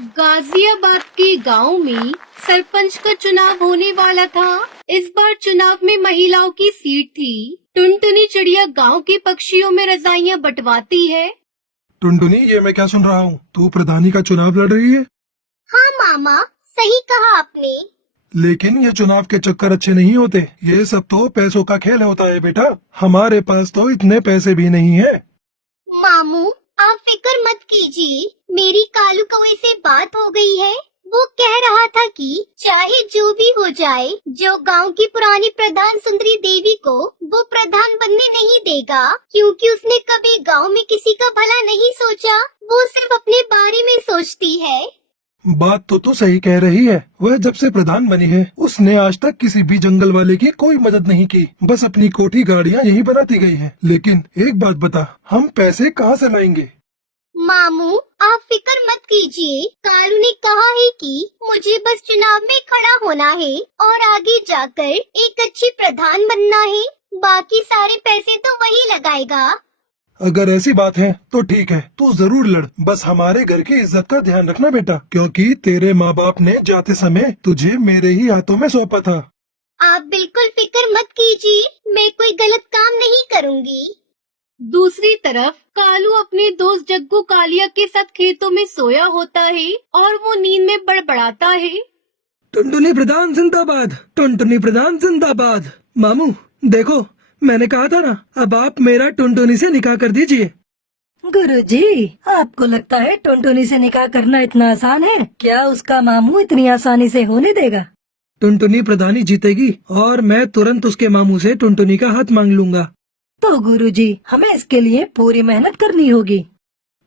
गाजियाबाद के गांव में सरपंच का चुनाव होने वाला था। इस बार चुनाव में महिलाओं की सीट थी। टुनटुनी चिड़िया गांव के पक्षियों में रजाइयां बंटवाती है। टुनटुनी, ये मैं क्या सुन रहा हूँ? तू प्रधानी का चुनाव लड़ रही है? हाँ मामा, सही कहा आपने। लेकिन ये चुनाव के चक्कर अच्छे नहीं होते। ये सब तो पैसों का खेल होता है बेटा। हमारे पास तो इतने पैसे भी नहीं है। मामू, आप फिक्र मत कीजिए, मेरी कालू कौवे से बात हो गई है। वो कह रहा था कि चाहे जो भी हो जाए, जो गांव की पुरानी प्रधान सुंदरी देवी को वो प्रधान बनने नहीं देगा, क्योंकि उसने कभी गांव में किसी का भला नहीं सोचा। वो सिर्फ अपने बारे में सोचती है। बात तो तू सही कह रही है। वह जब से प्रधान बनी है, उसने आज तक किसी भी जंगल वाले की कोई मदद नहीं की। बस अपनी कोठी गाड़ियाँ यही बनाती गई है। लेकिन एक बात बता, हम पैसे कहाँ से लाएंगे? मामू, आप फिक्र मत कीजिए। कालू ने कहा है कि मुझे बस चुनाव में खड़ा होना है और आगे जाकर एक अच्छी प्रधान बनना है। बाकी सारे पैसे तो वही लगाएगा। अगर ऐसी बात है तो ठीक है, तू जरूर लड़। बस हमारे घर की इज्जत का ध्यान रखना बेटा, क्योंकि तेरे माँ बाप ने जाते समय तुझे मेरे ही हाथों में सौंपा था। आप बिल्कुल फिक्र मत कीजिए, मैं कोई गलत काम नहीं करूँगी। दूसरी तरफ कालू अपने दोस्त जग्गू कालिया के साथ खेतों में सोया होता है और वो नींद में बड़बड़ाता है। टुनटुनी प्रधान जिंदाबाद, टुनटुनी प्रधान जिंदाबाद। मामू देखो, मैंने कहा था ना, अब आप मेरा टुनटुनी से निकाह कर दीजिए। गुरुजी, आपको लगता है टुनटुनी से निकाह करना इतना आसान है? क्या उसका मामू इतनी आसानी से होने देगा? टुनटुनी प्रधानी जीतेगी और मैं तुरंत उसके मामू से टुनटुनी का हाथ मांग लूंगा। तो गुरुजी, हमें इसके लिए पूरी मेहनत करनी होगी।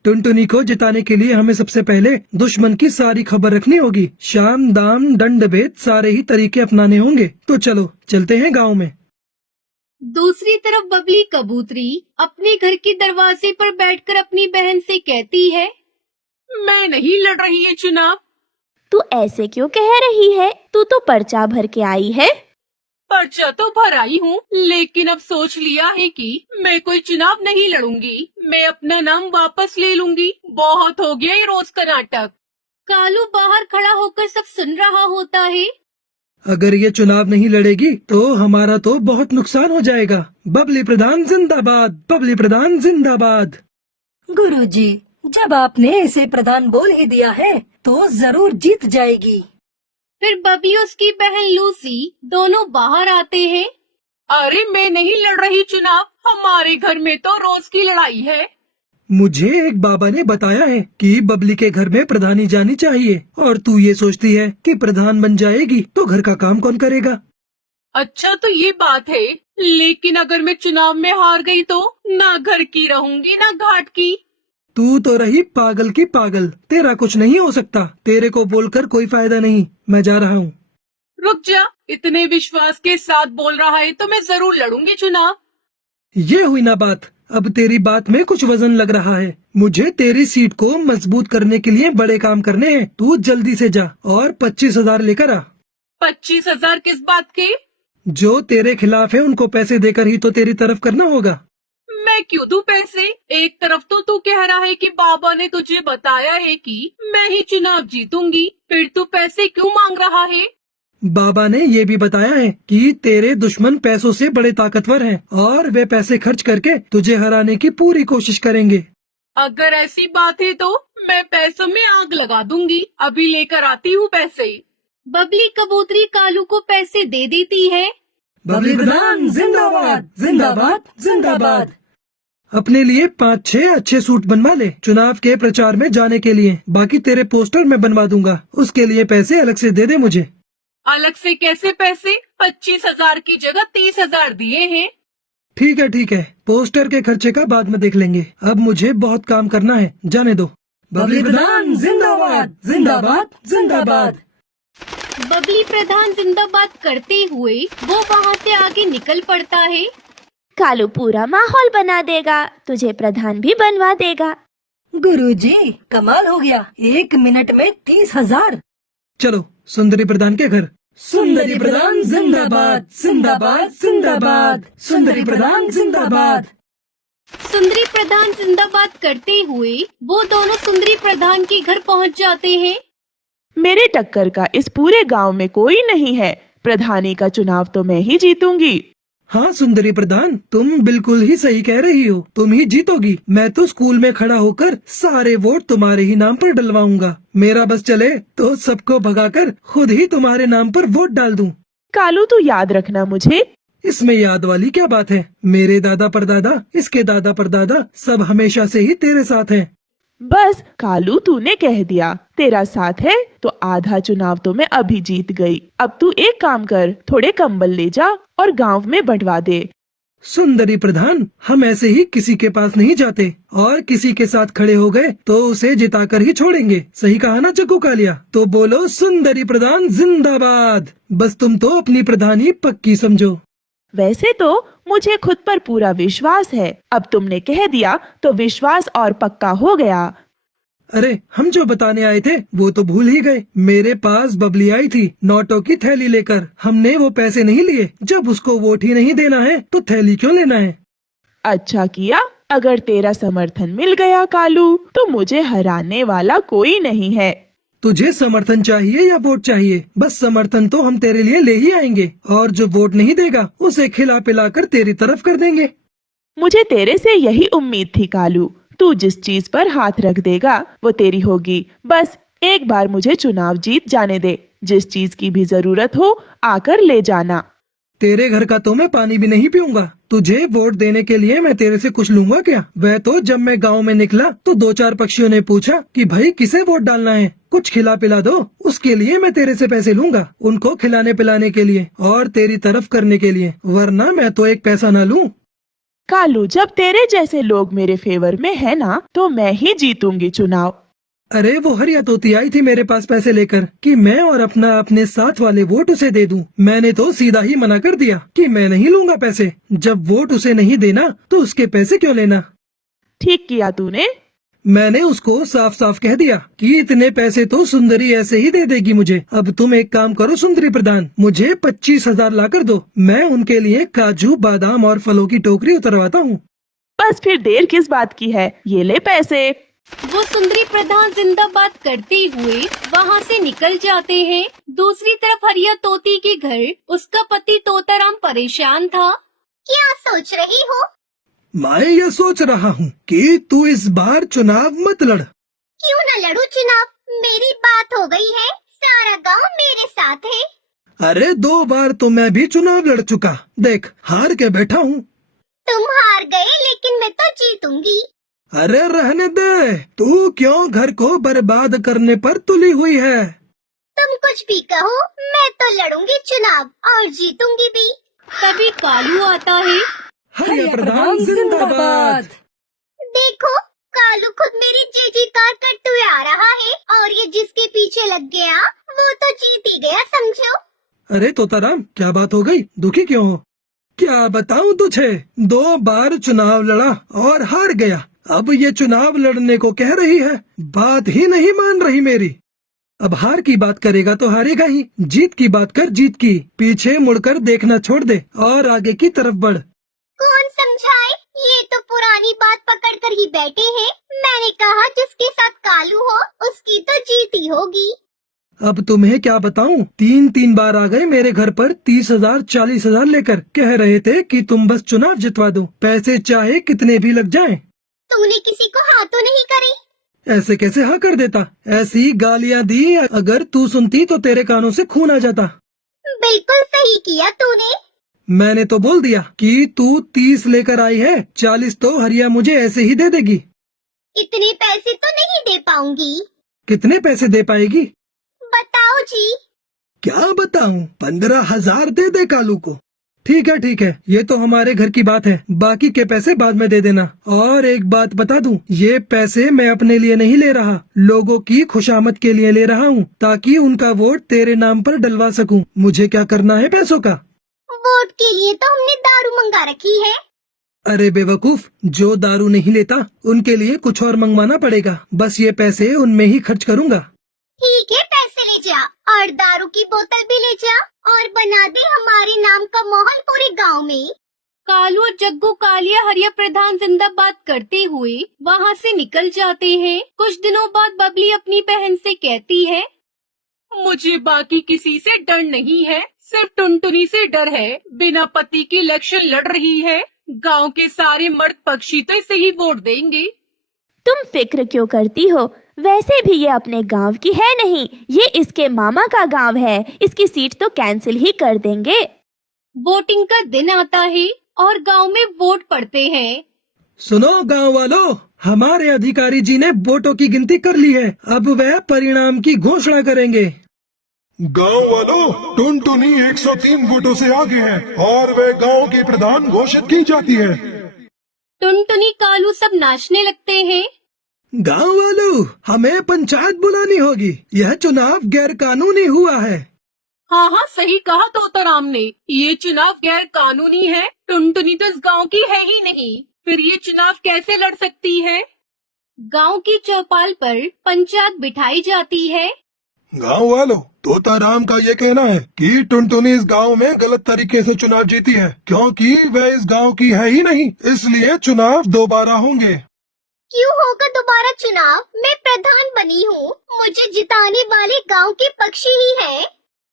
टुनटुनी को जिताने के लिए हमें सबसे पहले दुश्मन की सारी खबर रखनी होगी। शाम दाम दंड भेद सारे ही तरीके अपनाने होंगे। तो चलो चलते हैं गाँव में। दूसरी तरफ बबली कबूतरी अपने घर के दरवाजे पर बैठकर अपनी बहन से कहती है, मैं नहीं लड़ रही है चुनाव। तू ऐसे क्यों कह रही है? तू तो पर्चा भर के आई है। पर्चा तो भर आई हूँ, लेकिन अब सोच लिया है कि मैं कोई चुनाव नहीं लड़ूंगी। मैं अपना नाम वापस ले लूंगी। बहुत हो गया ये रोज का नाटक। कालू बाहर खड़ा होकर सब सुन रहा होता है। अगर ये चुनाव नहीं लड़ेगी तो हमारा तो बहुत नुकसान हो जाएगा। बबली प्रधान जिंदाबाद, बबली प्रधान जिंदाबाद। गुरुजी, जब आपने इसे प्रधान बोल ही दिया है तो जरूर जीत जाएगी। फिर बबली और उसकी बहन लूसी दोनों बाहर आते हैं। अरे मैं नहीं लड़ रही चुनाव, हमारे घर में तो रोज की लड़ाई है। मुझे एक बाबा ने बताया है कि बबली के घर में प्रधानी जानी चाहिए, और तू ये सोचती है कि प्रधान बन जाएगी तो घर का काम कौन करेगा? अच्छा तो ये बात है, लेकिन अगर मैं चुनाव में हार गई तो ना घर की रहूंगी ना घाट की। तू तो रही पागल की पागल, तेरा कुछ नहीं हो सकता। तेरे को बोलकर कोई फायदा नहीं, मैं जा रहा हूँ। रुक जा, इतने विश्वास के साथ बोल रहा है तो मैं जरूर लड़ूंगी चुनाव। ये हुई ना बात। अब तेरी बात में कुछ वजन लग रहा है। मुझे तेरी सीट को मजबूत करने के लिए बड़े काम करने हैं। तू जल्दी से जा और 25,000 लेकर आ। 25,000 किस बात के? जो तेरे खिलाफ है उनको पैसे देकर ही तो तेरी तरफ करना होगा। मैं क्यों दूं पैसे? एक तरफ तो तू कह रहा है कि बाबा ने तुझे बताया है कि मैं ही चुनाव जीतूंगी, फिर तू पैसे क्यों मांग रहा है? बाबा ने ये भी बताया है कि तेरे दुश्मन पैसों से बड़े ताकतवर हैं और वे पैसे खर्च करके तुझे हराने की पूरी कोशिश करेंगे। अगर ऐसी बात है तो मैं पैसों में आग लगा दूंगी। अभी लेकर आती हूँ पैसे। बबली कबूतरी कालू को पैसे दे देती है। बबली प्रधान जिंदाबाद, जिंदाबाद, जिंदाबाद। अपने लिए 5-6 अच्छे सूट बनवा ले चुनाव के प्रचार में जाने के लिए। बाकी तेरे पोस्टर मैं बनवा दूंगा, उसके लिए पैसे अलग से दे दे मुझे। अलग से कैसे पैसे? 25,000 की जगह 30,000 दिए हैं। ठीक है ठीक है, पोस्टर के खर्चे का बाद में देख लेंगे। अब मुझे बहुत काम करना है, जाने दो। बबली प्रधान जिंदाबाद, जिंदाबाद, जिंदाबाद। बबली प्रधान जिंदाबाद करते हुए वो वहाँ से आगे निकल पड़ता है। कालू पूरा माहौल बना देगा, तुझे प्रधान भी बनवा देगा। गुरुजी, कमाल हो गया, 1 मिनट में 30,000। चलो सुंदरी प्रधान के घर। सुंदरी प्रधान जिंदाबाद, जिंदाबाद, जिंदाबाद। सुंदरी प्रधान जिंदाबाद। सुंदरी प्रधान जिंदाबाद करते हुए वो दोनों सुंदरी प्रधान के घर पहुंच जाते हैं। मेरे टक्कर का इस पूरे गांव में कोई नहीं है। प्रधानी का चुनाव तो मैं ही जीतूंगी। हाँ सुंदरी प्रधान, तुम बिल्कुल ही सही कह रही हो, तुम ही जीतोगी। मैं तो स्कूल में खड़ा होकर सारे वोट तुम्हारे ही नाम पर डलवाऊंगा। मेरा बस चले तो सबको भगाकर खुद ही तुम्हारे नाम पर वोट डाल दूं। कालू तू याद रखना मुझे। इसमें याद वाली क्या बात है? मेरे दादा परदादा, इसके दादा परदादा सब हमेशा से ही तेरे साथ हैं। बस कालू तूने कह दिया तेरा साथ है तो आधा चुनाव तो मैं अभी जीत गई। अब तू एक काम कर, थोड़े कंबल ले जा और गांव में बंटवा दे। सुंदरी प्रधान, हम ऐसे ही किसी के पास नहीं जाते, और किसी के साथ खड़े हो गए तो उसे जिताकर ही छोड़ेंगे। सही कहा ना चक्कू कालिया? तो बोलो सुंदरी प्रधान जिंदाबाद। बस तुम तो अपनी प्रधानी पक्की समझो। वैसे तो मुझे खुद पर पूरा विश्वास है। अब तुमने कह दिया तो विश्वास और पक्का हो गया। अरे हम जो बताने आए थे वो तो भूल ही गए। मेरे पास बबली आई थी नोटों की थैली लेकर। हमने वो पैसे नहीं लिए। जब उसको वोट ही नहीं देना है तो थैली क्यों लेना है? अच्छा किया। अगर तेरा समर्थन मिल गया कालू तो मुझे हराने वाला कोई नहीं है। तुझे समर्थन चाहिए या वोट चाहिए? बस समर्थन तो हम तेरे लिए ले ही आएंगे, और जो वोट नहीं देगा उसे खिला पिला कर तेरी तरफ कर देंगे। मुझे तेरे से यही उम्मीद थी कालू। तू जिस चीज पर हाथ रख देगा वो तेरी होगी। बस एक बार मुझे चुनाव जीत जाने दे। जिस चीज की भी जरूरत हो आकर ले जाना। तेरे घर का तो मैं पानी भी नहीं पीऊंगा। तुझे वोट देने के लिए मैं तेरे से कुछ लूंगा क्या? वह तो जब मैं गांव में निकला तो 2-4 पक्षियों ने पूछा कि भाई किसे वोट डालना है, कुछ खिला पिला दो। उसके लिए मैं तेरे से पैसे लूंगा, उनको खिलाने पिलाने के लिए और तेरी तरफ करने के लिए, वरना मैं तो एक पैसा न लूं। कालू, जब तेरे जैसे लोग मेरे फेवर में है ना तो मैं ही जीतूंगी चुनाव। अरे वो हरिया तोती आई थी मेरे पास पैसे लेकर कि मैं और अपने साथ वाले वोट उसे दे दूं। मैंने तो सीधा ही मना कर दिया कि मैं नहीं लूंगा पैसे। जब वोट उसे नहीं देना तो उसके पैसे क्यों लेना? ठीक किया तूने। मैंने उसको साफ साफ कह दिया कि इतने पैसे तो सुंदरी ऐसे ही दे देगी मुझे। अब तुम एक काम करो सुंदरी प्रधान, मुझे 25,000 ला कर दो। मैं उनके लिए काजू बादाम और फलों की टोकरी उतरवाता हूँ। बस फिर देर किस बात की है, ये ले पैसे। वो सुंदरी प्रधान जिंदाबाद करते हुए वहाँ से निकल जाते हैं। दूसरी तरफ हरिया तोती के घर उसका पति तोताराम परेशान था। क्या सोच रही हो? मैं ये सोच रहा हूँ कि तू इस बार चुनाव मत लड़। क्यों न लड़ू चुनाव? मेरी बात हो गई है, सारा गांव मेरे साथ है। अरे 2 बार तो मैं भी चुनाव लड़ चुका, देख हार के बैठा हूँ। तुम हार गए लेकिन मैं तो जीतूंगी। अरे रहने दे, तू क्यों घर को बर्बाद करने पर तुली हुई है? तुम कुछ भी कहो, मैं तो लड़ूंगी चुनाव और जीतूंगी भी। तभी कालू आता है। हरिया प्रधान जिंदाबाद। देखो, कालू खुद मेरी जीजी कार करते हुए आ रहा है और ये जिसके पीछे लग गया वो तो जीत ही गया समझो। अरे तोताराम, क्या बात हो गई? दुखी क्यों हो? क्या बताऊं तुझे, 2 बार चुनाव लड़ा और हार गया। अब ये चुनाव लड़ने को कह रही है, बात ही नहीं मान रही मेरी। अब हार की बात करेगा तो हारेगा ही। जीत की बात कर, जीत की। पीछे मुड़कर देखना छोड़ दे और आगे की तरफ बढ़। कौन समझाए? ये तो पुरानी बात पकड़ कर ही बैठे हैं। मैंने कहा जिसके साथ कालू हो उसकी तो जीत ही होगी। अब तुम्हें क्या बताऊं, 3 बार आ गए मेरे घर पर 30,000 40,000 लेकर। कह रहे थे कि तुम बस चुनाव जितवा दो, पैसे चाहे कितने भी लग जाएं। तूने किसी को हाँ तो नहीं करे? ऐसे कैसे हाँ कर देता? ऐसी गालियां दी, अगर तू सुनती तो तेरे कानों से खून आ जाता। बिल्कुल सही किया तूने। मैंने तो बोल दिया कि तू 30 लेकर आई है, 40 तो हरिया मुझे ऐसे ही दे देगी। इतने पैसे तो नहीं दे पाऊंगी। कितने पैसे दे पाएगी? बताओ जी। क्या बताऊं, 15,000 दे दे कालू को। ठीक है, ये तो हमारे घर की बात है। बाकी के पैसे बाद में दे देना। और एक बात बता दूं, ये पैसे मैं अपने लिए नहीं ले रहा, लोगों की खुशामद के लिए ले रहा हूँ, ताकि उनका वोट तेरे नाम पर डलवा सकूं। मुझे क्या करना है पैसों का? वोट के लिए तो हमने दारू मंगा रखी है। अरे बेवकूफ, जो दारू नहीं लेता उनके लिए कुछ और मंगवाना पड़ेगा। बस ये पैसे उनमें ही खर्च करूँगा। ठीक है, पैसे ले जा और दारू की बोतल भी ले जा और बना दे हमारे नाम का माहौल पूरे गांव में। कालू और जग्गू कालिया हरिया प्रधान जिंदाबाद करते हुए वहाँ से निकल जाते हैं। कुछ दिनों बाद बबली अपनी बहन से कहती है, मुझे बाकी किसी से डर नहीं है, सिर्फ टुनटुनी से डर है। बिना पति की इलेक्शन लड़ रही है। गांव के सारे मर्द पक्षी तो इसे ही वोट देंगे। तुम फिक्र क्यों करती हो? वैसे भी ये अपने गांव की है नहीं, ये इसके मामा का गांव है। इसकी सीट तो कैंसिल ही कर देंगे। वोटिंग का दिन आता है और गांव में वोट पड़ते हैं। सुनो गांव वालों, हमारे अधिकारी जी ने वोटों की गिनती कर ली है। अब वह परिणाम की घोषणा करेंगे। गांव वालों, टुनटुनी 103 वोटों से आगे है और वह गांव की प्रधान घोषित की जाती है। टुनटुनी कालू सब नाचने लगते हैं। गांव वालों, हमें पंचायत बुलानी होगी। यह चुनाव गैर कानूनी हुआ है। हाँ हाँ, सही कहा तोताराम ने। ये चुनाव गैर कानूनी है। टुनटुनी तो इस गांव की है ही नहीं, फिर ये चुनाव कैसे लड़ सकती है? गांव की चौपाल पर पंचायत बिठाई जाती है। गांव वालों, तोताराम का ये कहना है कि टुनटुनी इस गांव में गलत तरीके से चुनाव जीती है, क्योंकि वह इस गांव की है ही नहीं, इसलिए चुनाव दोबारा होंगे। क्यों होगा दोबारा चुनाव? मैं प्रधान बनी हूँ, मुझे जिताने वाले गांव के पक्षी ही हैं।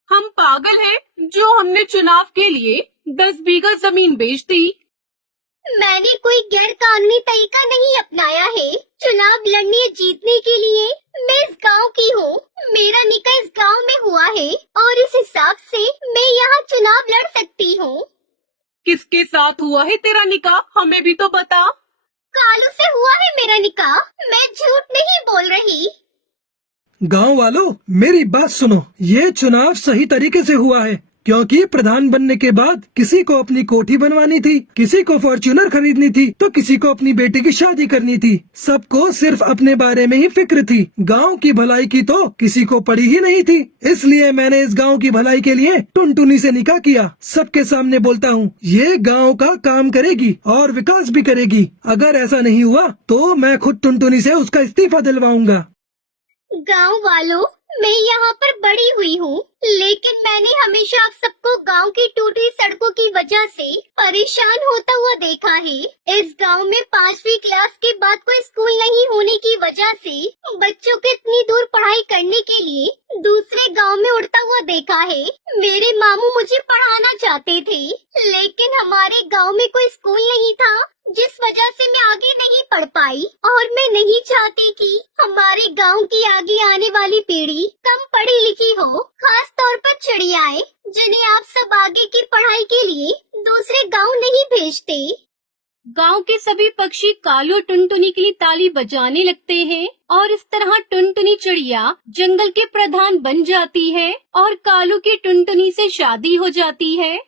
हम पागल हैं जो हमने चुनाव के लिए 10 बीघा जमीन बेच दी। मैंने कोई गैर कानूनी तरीका नहीं अपनाया है। चुनाव लड़ने जीतने के लिए मैं इस गांव की हूँ। मेरा निकाह इस गांव में हुआ है और इस हिसाब से मैं यहाँ चुनाव लड़ सकती हूँ। किसके साथ हुआ है तेरा निकाह? हमें भी तो बता। कालू से हुआ है मेरा निकाह, मैं झूठ नहीं बोल रही। गांव वालों, मेरी बात सुनो। ये चुनाव सही तरीके से हुआ है, क्योंकि प्रधान बनने के बाद किसी को अपनी कोठी बनवानी थी, किसी को फॉर्च्यूनर खरीदनी थी, तो किसी को अपनी बेटी की शादी करनी थी। सबको सिर्फ अपने बारे में ही फिक्र थी। गांव की भलाई की तो किसी को पड़ी ही नहीं थी। इसलिए मैंने इस गांव की भलाई के लिए टुनटुनी से निकाह किया। सबके सामने बोलता हूँ, ये गांव का काम करेगी और विकास भी करेगी। अगर ऐसा नहीं हुआ तो मैं खुद टुनटुनी से उसका इस्तीफा दिलवाऊंगा। गांव वालों, मैं यहाँ पर बड़ी हुई हूँ, लेकिन मैंने हमेशा आप सबको गांव की टूटी सड़कों की वजह से परेशान होता हुआ देखा है। इस गांव में 5वीं क्लास के बाद कोई स्कूल नहीं होने की वजह से बच्चों को इतनी दूर पढ़ाई करने के लिए दूसरे गांव में उड़ता हुआ देखा है। मेरे मामू मुझे पढ़ाना चाहते थे, लेकिन हमारे गांव में कोई स्कूल नहीं था, जिस वजह से मैं आगे नहीं पढ़ पाई। और मैं नहीं चाहती कि हमारे गांव की आगे आने वाली पीढ़ी कम पढ़ी लिखी हो, खास तौर पर चिड़ियाएं, जिन्हें आप सब आगे की पढ़ाई के लिए दूसरे गांव नहीं भेजते। गांव के सभी पक्षी कालू और टुनटुनी के लिए ताली बजाने लगते हैं और इस तरह टुनटुनी चिड़िया जंगल के प्रधान बन जाती है और कालू की टुनटुनी से शादी हो जाती है।